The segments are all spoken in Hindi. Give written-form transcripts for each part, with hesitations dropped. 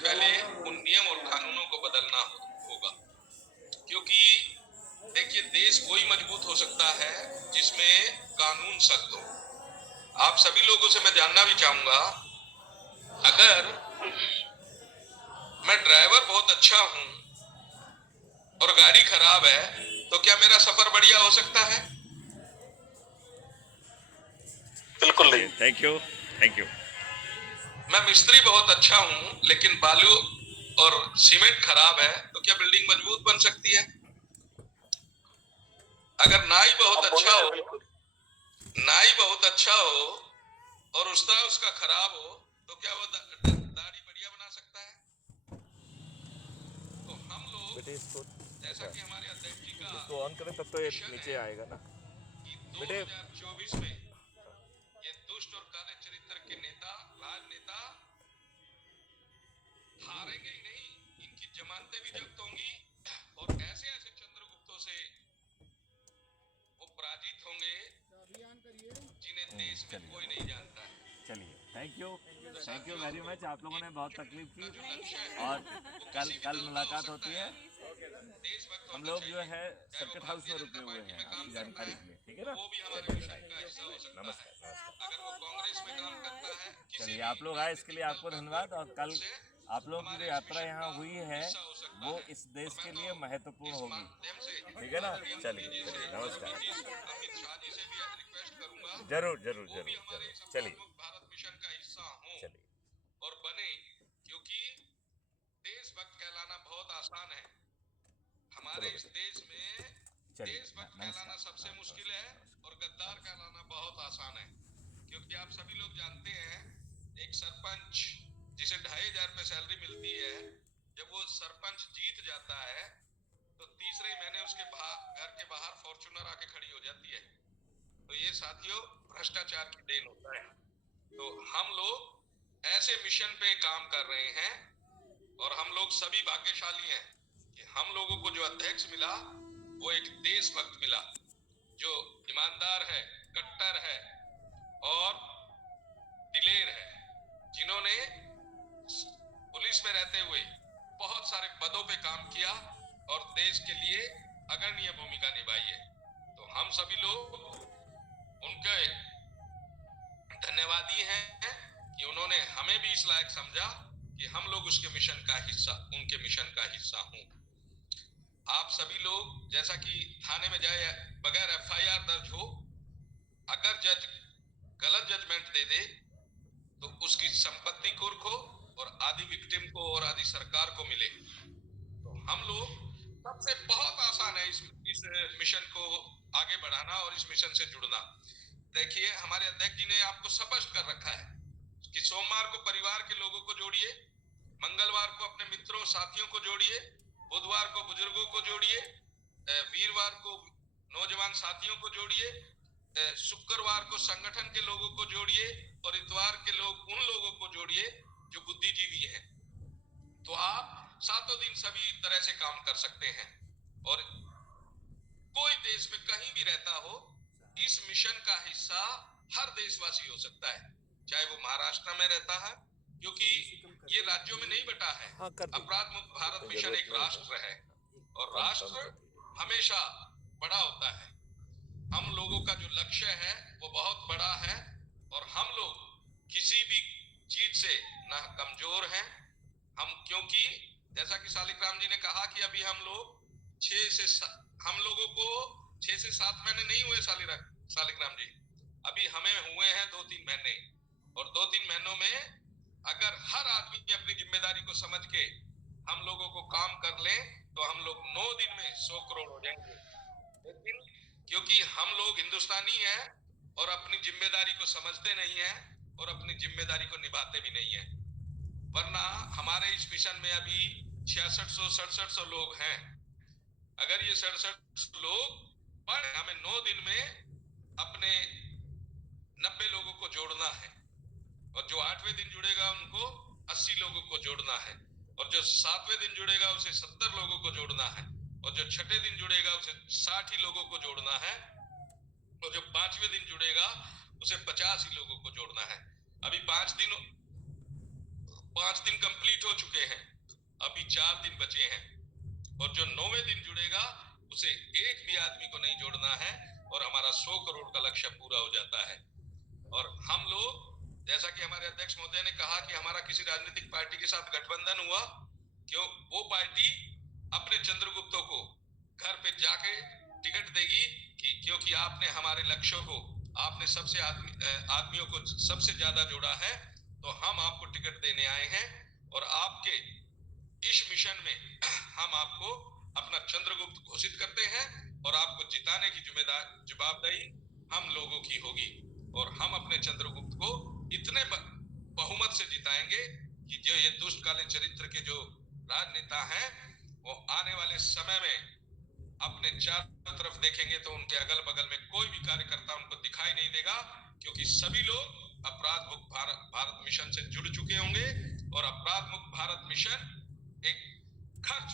पहले उन नियम और कानूनों को बदलना होगा, क्योंकि देखिए देश वही मजबूत हो सकता है जिसमें कानून सख्त हो। आप सभी लोगों से मैं जानना भी चाहूंगा, अगर मैं ड्राइवर बहुत अच्छा हूं और गाड़ी खराब है तो क्या मेरा सफर बढ़िया हो सकता है? बिल्कुल नहीं। Thank you, thank you. मैं मिस्त्री बहुत अच्छा हूं लेकिन बालू और सीमेंट खराब है तो क्या बिल्डिंग मजबूत बन सकती है? अगर नाई बहुत अच्छा हो और उस्ता उसका खराब हो तो क्या वो दाढ़ी बढ़िया बना सकता है? तो हम लोग, बेटे इसको, जैसा अच्छा कि हमारे अध्यक्ष जी का इसको ऑन करें तब तो ये मिशन नीचे है आएगा ना कि बेटे। 2024 में ये दुष्ट और काले चरित्र के नेता, राजनेता हारेंगे ही नहीं, इनकी जमानतें भी जब्त होंगी और ऐसे ऐसे चंद्रगुप्तों से वो पराजित होंगे जिन्हें देश में कोई नहीं जानता है। चलिए, थैंक यू, तो थैंक यू साथियों, वेरी मच। आप लोगों ने बहुत तकलीफ का की जो लक्ष्य है और वो कल किसी भी कल दल का हो मुलाकात सकता होती है, है। देशभक्त हम होना लोग जो चाहिए, है चाहे वो सर्किट हाउस भारतीय में रुके जनता हुए पार्टी हैं में काम आपकी करता जानकारी है के लिए, ठीक है तो ना। वो भी हमारे चलिए, मिशन का हिस्सा हो सकता है। नमस्कार, नमस्कार। अगर वो कांग्रेस में काम करता है, किसी चलिए, भी आप लोग आए इसके लिए राजनीतिक दल आपको का धन्यवाद। और कोई कल से आप लोगों की जो हमारे इस यात्रा मिशन यहाँ का हुई है हिस्सा हो सकता वो है। इस और देश मैं के तो लिए महत्वपूर्ण इस होगी, माध्यम से ठीक है ना। माननीय मोदी चलिए, जी से चलिए, और नमस्कार। अमित शाह जी से भी रिक्वेस्ट करूंगा जरूर, कि जरूर, वो भी जरूर, हमारे जरूर। इस चलिए, अपराधमुक्त भारत मिशन का हिस्सा हों चलिए, और बने, क्योंकि देशभक्त कहलाना बहुत आसान है। हमारे चलो इस बेटे, देश में चलिए, देशभक्त कहलाना नमस्कार, सबसे मुश्किल नमस्कार, है और नमस्कार, गद्दार कहलाना बहुत आसान है, क्योंकि आप सभी लोग जानते हैं एक सरपंच जिसे 2500 रुपए सैलरी मिलती है, जब वो सरपंच जीत जाता है तो तीसरे ही महीने उसके घर के बाहर फॉर्च्यूनर आके खड़ी हो जाती है। तो ये साथियों भ्रष्टाचार की देन होता है। तो हम लोग ऐसे मिशन पे काम कर रहे हैं और हम लोग सभी भाग्यशाली हैं कि हम लोगों को जो अध्यक्ष मिला वो एक देशभक्त मिला, जो ईमानदार है, कट्टर है और दिलेर है, जिन्होंने पुलिस में रहते हुए बहुत सारे पदों पे काम किया और देश के लिए अग्रणीय भूमिका निभाई है। तो हम सभी लोग उनके धन्यवादी हैं कि उन्होंने हमें भी इस लायक समझा कि हम लोग उसके मिशन का हिस्सा, उनके मिशन का हिस्सा हों। आप सभी लोग जैसा कि थाने में जाए बगैर एफआईआर दर्ज हो, अगर जज गलत जजमेंट दे दे तो उसकी संपत्ति कुर्क हो और आदि विक्टिम को और आदि सरकार को मिले। तो हम लोग सबसे बहुत आसान है इस मिशन को आगे बढ़ाना और इस मिशन से जुड़ना। देखिए हमारे अध्यक्ष जी ने आपको स्पष्ट कर रखा है कि सोमवार को परिवार के लोगों को जोड़िए, मंगलवार को अपने मित्रों साथियों को जोड़िए, बुधवार को बुजुर्गों को जोड़िए, वीरवार को नौजवान साथियों को जोड़िए, शुक्रवार को संगठन के लोगों को जोड़िए और इतवार के लोग उन लोगों को जोड़िए जो बुद्धिजीवी हैं। तो आप सातों दिन सभी तरह से काम कर सकते हैं और कोई देश में कहीं भी रहता हो, इस मिशन का हिस्सा हर देशवासी हो सकता है, चाहे वो महाराष्ट्र में रहता है, क्योंकि ये राज्यों में नहीं बटा है। हाँ कर दी, अपराध मुक्त भारत कोई मिशन जरूरत एक नहीं है, राष्ट्र है और कम राष्ट्र कर दी। हमेशा बड़ा होता है। हम लोगों का जो लक्ष्य है वो बहुत बड़ा है और हम लोग किसी भी चीज से ना कमजोर हैं हम, क्योंकि जैसा कि शालिग्राम जी ने कहा कि अभी हम लोग हम लोगों को 6 से 7 महीने नहीं हुए शालिग्राम जी, अभी हमें हुए हैं 2-3 महीने और 2-3 महीनों में अगर हर आदमी अपनी जिम्मेदारी को समझ के हम लोगों को काम कर ले तो हम लोग 9 दिन में 100 करोड़ हो जाएंगे। लेकिन क्योंकि हम लोग हिंदुस्तानी हैं और अपनी जिम्मेदारी को समझते नहीं हैं और अपनी जिम्मेदारी को निभाते भी नहीं हैं, वरना हमारे इस मिशन में अभी 6600-6700 लोग हैं। अगर ये 67 लोग पर हमें 9 दिन में अपने 90 लोगों को जोड़ना है और जो 8वें दिन जुड़ेगा उनको 80 लोगों को जोड़ना है और जो 7वें दिन जुड़ेगा उसे 70 लोगों को जोड़ना है और जो छठे दिन जुड़ेगा उसे 60 ही लोगों को जोड़ना है और जो 5वें दिन जुड़ेगा उसे 50 ही लोगों को जोड़ना है। अभी 5 दिन कंप्लीट हो चुके हैं, अभी 4 दिन बचे हैं, और जो 9वें दिन जुड़ेगा उसे एक भी आदमी को नहीं जोड़ना है, और हमारा 100 करोड़ का लक्ष्य पूरा हो जाता है। और हम लोग, जैसा कि हमारे अध्यक्ष महोदय ने कहा कि हमारा किसी राजनीतिक पार्टी के साथ गठबंधन हुआ, क्यों वो पार्टी अपने चंद्रगुप्तों को घर पे जाके टिकट देगी कि क्योंकि आपने हमारे लक्ष्यों को, आपने सबसे आदमियों को सबसे ज्यादा जोड़ा है, तो हम आपको टिकट देने आए हैं, और आपके इस मिशन में हम आपको अपना चंद्रगुप्त घोषित करते हैं, और आपको जिताने की जवाबदेही हम लोगों की होगी, और हम अपने चंद्रगुप्त को इतने बहुमत से जिताएंगे कि जो ये दुष्ट काले चरित्र के जो राजनेता हैं, वो आने वाले समय में अपने चारों तरफ देखेंगे तो उनके अगल बगल में कोई भी कार्यकर्ता उनको दिखाई नहीं देगा, क्योंकि सभी लोग अपराध मुक्त भारत मिशन से जुड़ चुके होंगे, और अपराध मुक्त भारत मिशन एक खर्च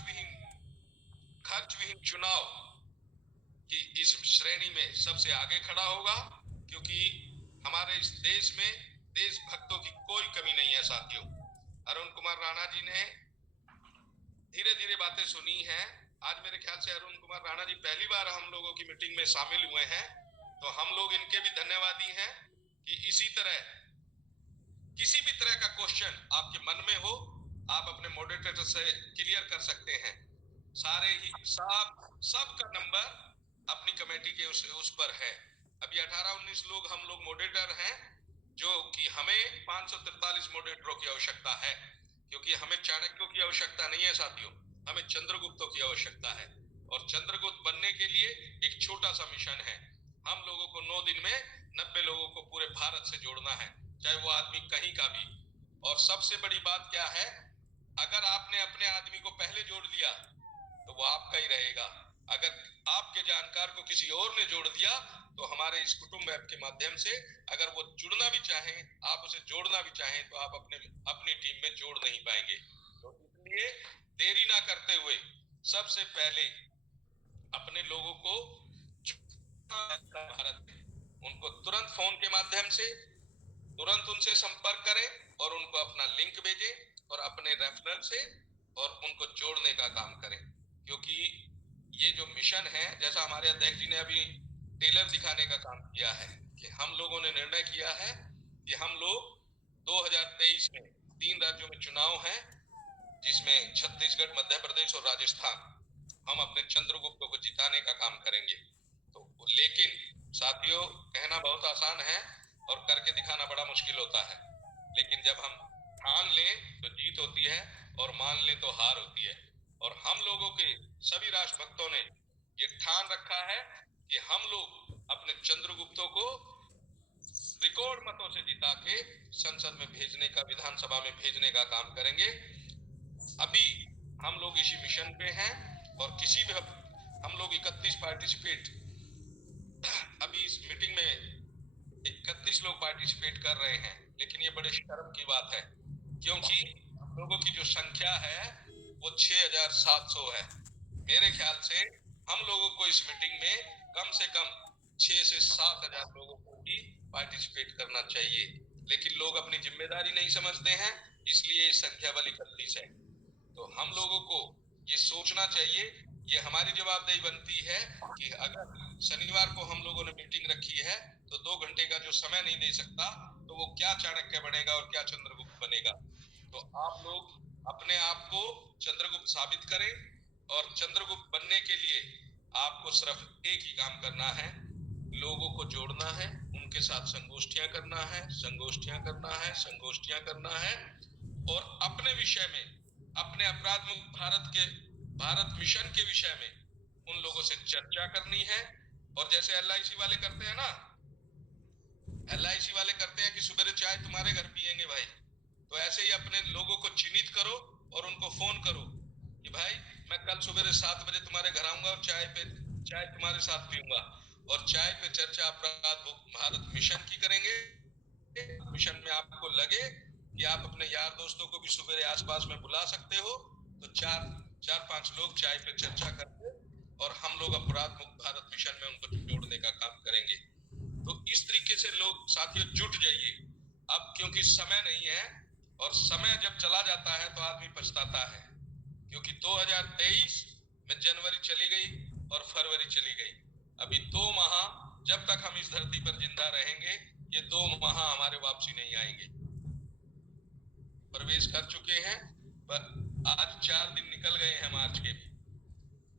विहीन चुनाव की इस श्रेणी में सबसे आगे खड़ा होगा, क्योंकि हमारे इस देश में देशभक्तों की कोई कमी नहीं है साथियों। अरुण कुमार राणा जी ने धीरे धीरे बातें सुनी हैं। आज मेरे ख्याल से अरुण कुमार राणा जी पहली बार हम लोगों की मीटिंग में शामिल हुए हैं, तो हम लोग इनके भी धन्यवादी हैं कि इसी तरह किसी भी तरह का क्वेश्चन आपके मन में हो, आप अपने मॉडरेटर से क्लियर कर सकते हैं। सारे ही सबका नंबर अपनी कमेटी के उस पर है। अभी 18-19 लोग हम लोग मॉडरेटर हैं, जो कि हमें 543 मॉडरेटरों की आवश्यकता है, क्योंकि हमें चाणक्यों की आवश्यकता नहीं है साथियों, हमें चंद्रगुप्तों की आवश्यकता है। और चंद्रगुप्त बनने के लिए एक छोटा सा मिशन है, हम लोगों को 9 दिन में 90 लोगों को पूरे भारत से जोड़ना है, चाहे वो आदमी कहीं का भी। और सबसे बड़ी बात क्या है, अगर आपने अपने आदमी को पहले जोड़ दिया तो वो आपका ही रहेगा, अगर आपके जानकार को किसी और ने जोड़ दिया तो हमारे इस कुटुंब ऐप के माध्यम से अगर वो जुड़ना भी चाहें, आप उसे जोड़ना भी चाहें, तो आप अपनी टीम में जोड़ नहीं पाएंगे। तो इसलिए देरी ना करते हुए सबसे पहले अपने लोगों को भारत उनको तुरंत फोन के माध्यम से तुरंत उनसे संपर्क करें, और उनको अपना लिंक भेजें, और अपने रेफरल से और उनको जोड़ने का काम करें, क्योंकि ये जो मिशन है, जैसा हमारे अध्यक्ष जी ने अभी टेलर दिखाने का काम किया है, कि हम लोगों ने निर्णय किया है कि हम लोग 2023 में 3 राज्यों में चुनाव हैं, जिसमें छत्तीसगढ़, मध्य प्रदेश और राजस्थान, हम अपने चंद्रगुप्त को जिताने का काम करेंगे। तो लेकिन साथियों, कहना बहुत आसान है और करके दिखाना बड़ा मुश्किल होता है, लेकिन जब हम ठान लें तो जीत होती है, और मान लें तो हार होती है। और हम लोगों के सभी राष्ट्रभक्तों ने ये ठान रखा है कि हम लोग अपने चंद्रगुप्तों को रिकॉर्ड मतों से जिता के संसद में भेजने का, विधानसभा में भेजने का काम करेंगे। अभी हम लोग इसी मिशन पे हैं, और किसी भी हम लोग 31 पार्टिसिपेट, अभी इस मीटिंग में 31 लोग पार्टिसिपेट कर रहे हैं, लेकिन ये बड़े शर्म की बात है, क्योंकि हम लोगों की जो संख्या है वो 6700 है। मेरे ख्याल से हम लोगों को इस मीटिंग में कम से कम 6 से 7 हजार लोगों को भी पार्टिसिपेट करना चाहिए, लेकिन लोग अपनी जिम्मेदारी नहीं समझते हैं, इसलिए संख्या बल 31 है। तो हम लोगों को ये सोचना चाहिए, ये हमारी जवाबदेही बनती है कि अगर शनिवार को हम लोगों ने मीटिंग रखी है, तो 2 घंटे का जो समय नहीं दे सकता, तो वो क्या चाणक्य बनेगा और क्या चंद्रगुप्त बनेगा। तो आप लोग अपने आप को चंद्रगुप्त साबित करें, और चंद्रगुप्त बनने के लिए आपको सिर्फ एक ही काम करना है, लोगों को जोड़ना है, उनके साथ संगोष्ठियां करना है, संगोष्ठियां करना है, संगोष्ठियां करना है, और अपने विषय में, अपने अपराध मुक्त भारत मिशन के विषय में उन लोगों से चर्चा करनी है। और जैसे LIC वाले करते हैं ना, LIC वाले करते हैं कि सुबह चाय तुम्हारे घर पियेंगे भाई, तो ऐसे ही अपने लोगों को चिन्हित करो और उनको फोन करो कि भाई मैं कल सुबह 7 बजे तुम्हारे घर आऊंगा और चाय तुम्हारे साथ पीऊंगा, और चाय पे चर्चा अपराध मुक्त भारत मिशन की करेंगे। मिशन में आपको लगे कि आप अपने यार दोस्तों को भी सुबह आसपास में बुला सकते हो, तो 4-5 लोग चाय पे चर्चा करके, और हम लोग अपराध मुक्त भारत मिशन में उनको जोड़ने का काम करेंगे। तो इस तरीके से लोग साथियों जुट जाइए अब, क्योंकि समय नहीं है, और समय जब चला जाता है तो आदमी पछताता है, क्योंकि 2023 में जनवरी चली गई और फरवरी चली गई। अभी 2 माह जब तक हम इस धरती पर जिंदा रहेंगे, ये 2 माह हमारे वापसी नहीं आएंगे। प्रवेश कर चुके हैं, पर आज 4 दिन निकल गए हैं मार्च के भी।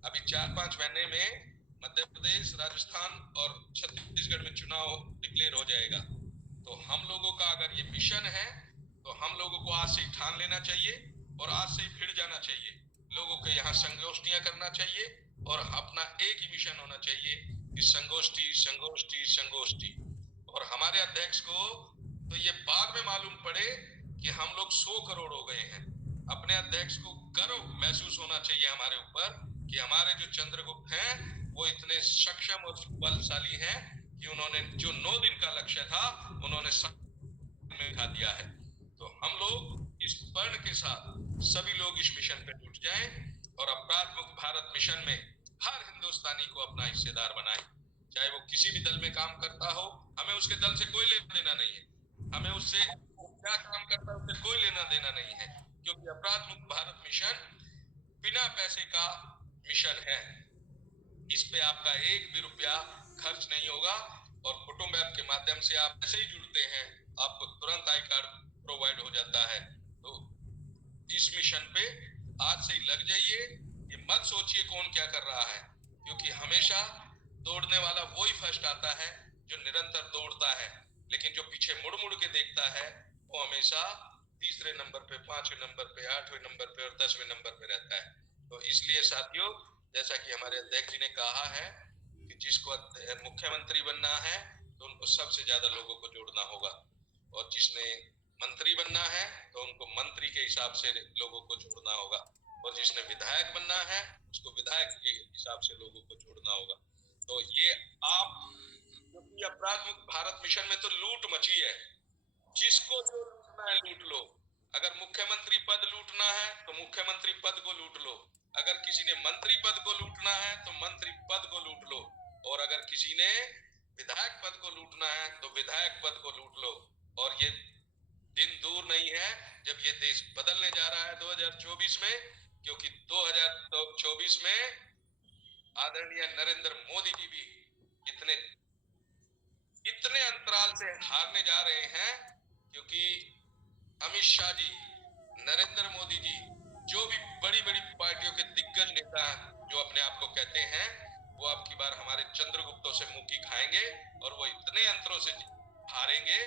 अभी 4-5 महीने में मध्य प्रदेश, राजस्थान और छत्तीसगढ़ में चुनाव डिक्लेयर हो जाएगा। तो हम लोगों का अगर ये मिशन है तो हम लोगों को आज से ही ठान लेना चाहिए और आज से ही भिड़ जाना चाहिए। लोगों के यहाँ संगोष्ठियां करना चाहिए और अपना एक ही मिशन होना चाहिए कि संगोष्ठी संगोष्ठी संगोष्ठी। और हमारे अध्यक्ष को तो ये बाद में मालूम पड़े कि हम लोग 100 करोड़ हो गए हैं। अपने अध्यक्ष को गर्व महसूस होना चाहिए हमारे ऊपर कि हमारे जो चंद्रगुप्त हैं वो इतने सक्षम और बलशाली हैं कि उन्होंने जो 9 दिन का लक्ष्य था उन्होंने में खा दिया है। तो हम लोग इस पर्ण के साथ सभी लोग इस मिशन पे जुट जाएं और अपराध मुक्त भारत मिशन में हर हिंदुस्तानी को अपना हिस्सेदार बनाएं। चाहे वो किसी भी दल में काम करता हो, हमें उसके दल से कोई लेना देना नहीं है, हमें उससे क्या काम करता है उससे कोई लेना देना नहीं है, क्योंकि अपराध मुक्त भारत मिशन बिना पैसे का मिशन है। इस पे आपका एक भी रुपया खर्च नहीं होगा और कुटुंब ऐप के माध्यम से आप ऐसे ही जुड़ते हैं, आपको तुरंत आई कार्ड प्रोवाइड हो जाता है। तो इस मिशन पे आज से ही लग जाइए। ये मत सोचिए कौन क्या कर रहा है, क्योंकि हमेशा दौड़ने वाला वही फर्स्ट आता है जो निरंतर दौड़ता है, लेकिन जो पीछे मुड़ मुड़ के देखता है वो हमेशा तीसरे नंबर पे, 5वें नंबर पे, 8वें नंबर पे और 10वें नंबर पे रहता है। तो इसलिए साथियों, जैसा कि हमारे अध्यक्ष जी ने कहा है कि जिसको मुख्यमंत्री बनना है तो उनको सबसे ज्यादा लोगों को जोड़ना होगा, और जिसने मंत्री बनना है तो उनको मंत्री के हिसाब से लोगों को जोड़ना होगा, और जिसने विधायक बनना है उसको विधायक के हिसाब से लोगों को जोड़ना होगा। तो ये आप, क्योंकि अपराध मुक्त भारत मिशन में तो लूट मची है, जिसको जो लूटना है लूट लो। अगर मुख्यमंत्री पद लूटना है तो मुख्यमंत्री पद को लूट लो, अगर किसी ने मंत्री पद को लूटना है तो मंत्री पद को लूट लो, और अगर किसी ने विधायक पद को लूटना है तो विधायक पद को लूट लो। और ये दिन दूर नहीं है जब ये देश बदलने जा रहा है 2024 में, क्योंकि 2024 में आदरणीय नरेंद्र मोदी जी भी इतने इतने अंतराल से हारने जा रहे हैं, क्योंकि अमित शाह जी, नरेंद्र मोदी जी, जो भी बड़ी बड़ी पार्टियों के दिग्गज नेता जो अपने आप को कहते हैं, वो अब की बार हमारे चंद्रगुप्तों से मुक्की खाएंगे और वो इतने अंतरों से हारेंगे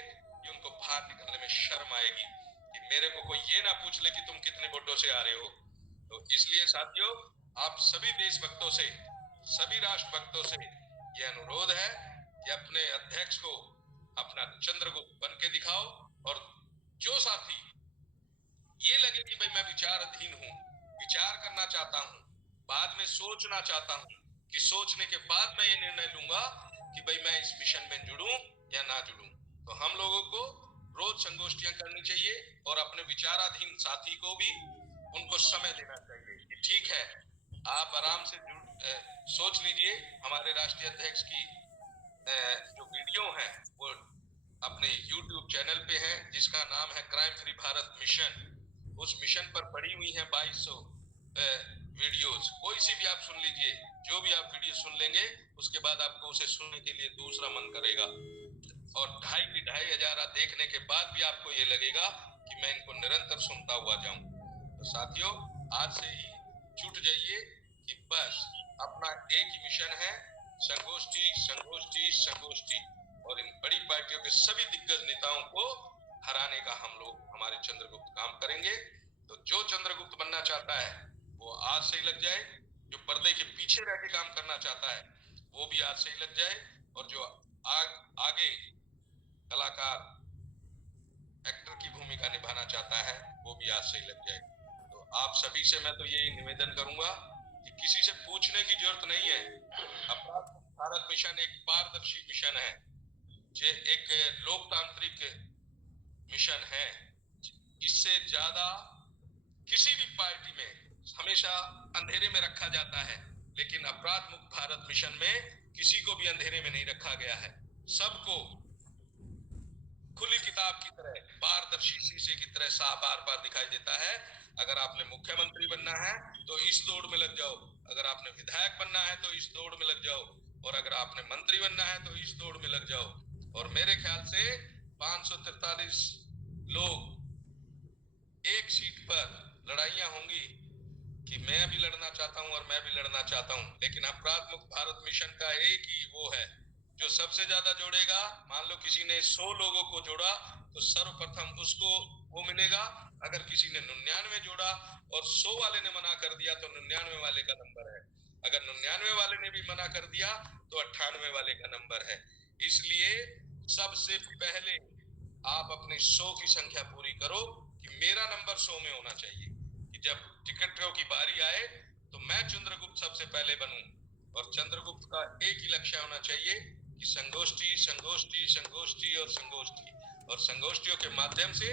कि उनको बाहर निकलने में शर्म आएगी कि मेरे को कोई ये ना पूछ ले कि तुम कितने वोटों से आ रहे हो। तो इसलिए साथियों, आप सभी देशभक्तों से, सभी राष्ट्रभक्तों से यह अनुरोध है कि अपने अध्यक्ष को अपना चंद्रगुप्त बन के दिखाओ, और जो साथी ये लगे कि भाई मैं विचाराधीन हूं, विचार करना चाहता हूं, बाद में सोचना चाहता हूं कि सोचने के बाद मैं ये निर्णय लूंगा कि भाई मैं इस मिशन में जुड़ूं या ना जुड़ूं, तो हम लोगों को रोज संगोष्ठियां करनी चाहिए और अपने विचाराधीन साथी को भी उनको समय देना चाहिए कि ठीक है आप आराम से सोच लीजिए। हमारे राष्ट्रीय अध्यक्ष की जो वीडियो है वो अपने YouTube चैनल पे है, जिसका नाम है क्राइम फ्री भारत मिशन। उस मिशन पर पड़ी हुई है 2200 वीडियोस, कोई सी भी आप सुन लीजिए। जो भी आप वीडियो सुन लेंगे उसके बाद आपको उसे सुनने के लिए दूसरा मन करेगा, और 2500 देखने के बाद भी आपको ये लगेगा कि मैं इनको निरंतर सुनता हुआ जाऊं। तो साथियों, आज से ही जुट जाइए कि बस अपना एक ही मिशन है, संगोष्ठी संगोष्ठी संगोष्ठी, और इन बड़ी पार्टियों के सभी दिग्गज नेताओं को हराने का हम लोग, हमारे चंद्रगुप्त काम करेंगे। तो जो चंद्रगुप्त बनना चाहता है वो आज से ही लग जाए, जो पर्दे के पीछे रह के काम करना चाहता है वो भी आज से ही लग जाए, और जो आगे कलाकार, एक्टर की भूमिका निभाना चाहता है वो भी आज से ही लग जाए। तो आप सभी से मैं तो ये निवेदन करूंगा कि किसी से पूछने की जरूरत नहीं है। अपराध भारत मिशन एक पारदर्शी मिशन है, ये एक लोकतांत्रिक मिशन है। इससे ज्यादा किसी भी पार्टी में हमेशा अंधेरे में रखा जाता है, लेकिन अपराध मुक्त भारत मिशन में किसी को भी अंधेरे में नहीं रखा गया है, सबको खुली किताब की तरह, पारदर्शी शीशे की तरह साफ बार बार दिखाई देता है। अगर आपने मुख्यमंत्री बनना है तो इस दौड़ में लग जाओ, अगर आपने विधायक बनना है तो इस दौड़ में लग जाओ, और अगर आपने मंत्री बनना है तो इस दौड़ में लग जाओ। और मेरे ख्याल से 543 लोग एक सीट पर लड़ाइयां होंगी कि मैं भी लड़ना चाहता हूं और मैं भी लड़ना चाहता हूं, लेकिन अपराध मुक्त भारत मिशन का एक ही वो है जो सबसे ज्यादा जोड़ेगा। मान लो किसी ने 100 लोगों को जोड़ा तो सर्वप्रथम उसको वो मिलेगा। अगर किसी ने 99 जोड़ा और 100 वाले ने मना कर दिया तो 99 वाले का नंबर है। अगर 99 वाले ने भी मना कर दिया तो 98 वाले का नंबर है। इसलिए सबसे पहले आप अपनी 100 की संख्या पूरी करो कि मेरा नंबर 100 में होना चाहिए, कि जब टिकटों की बारी आए तो मैं चंद्रगुप्त सबसे पहले बनूं। और चंद्रगुप्त का एक ही लक्ष्य होना चाहिए कि संगोष्ठी संगोष्ठी संगोष्ठी और संगोष्ठी, और संगोष्ठियों के माध्यम से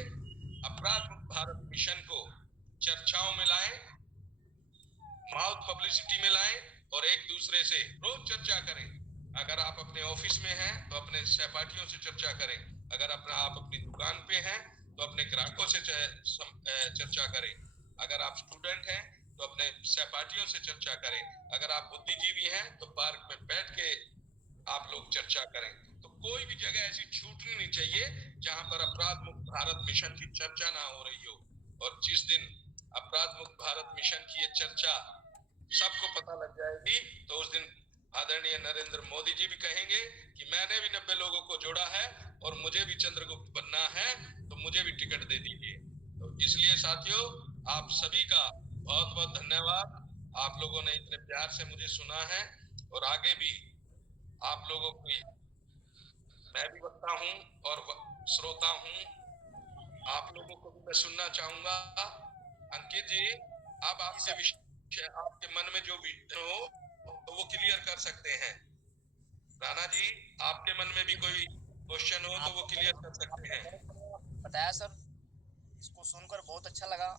अपराध मुक्त भारत मिशन को चर्चाओं में लाएं, माउथ पब्लिसिटी में लाएं, और एक दूसरे से रोज चर्चा करें। अगर आप अपने ऑफिस में हैं तो अपने सहपाठियों से चर्चा करें, अगर आप अपनी दुकान पे हैं तो अपने ग्राहकों से चर्चा करें, अगर आप स्टूडेंट हैं तो अपने सहपाठियों से चर्चा करें, अगर आप बुद्धिजीवी हैं तो पार्क में बैठ के आप लोग चर्चा करें। तो कोई भी जगह ऐसी छूटनी नहीं चाहिए जहां पर अपराध मुक्त भारत मिशन की चर्चा ना हो रही हो। और जिस दिन अपराध मुक्त भारत मिशन की ये चर्चा सबको पता लग जाएगी तो उस दिन आदरणीय नरेंद्र मोदी जी भी कहेंगे कि मैंने भी 90 लोगों को जोड़ा है और मुझे भी चंद्रगुप्त बनना है, तो मुझे भी टिकट दे दीजिए। तो इसलिए साथियों, आप सभी का बहुत बहुत धन्यवाद। आप लोगों ने इतने प्यार से मुझे सुना है, और आगे भी आप लोगों की, मैं भी वक्ता हूँ और श्रोता हूँ, आप लोगों को भी मैं सुनना चाहूंगा। अंकित जी, अब आपके विषय, आपके मन में जो विषय हो तो वो क्लियर कर सकते हैं। राणा जी, आपके मन में भी कोई क्वेश्चन हो तो वो क्लियर कर सकते हैं। बताया सर, इसको सुनकर बहुत अच्छा लगा।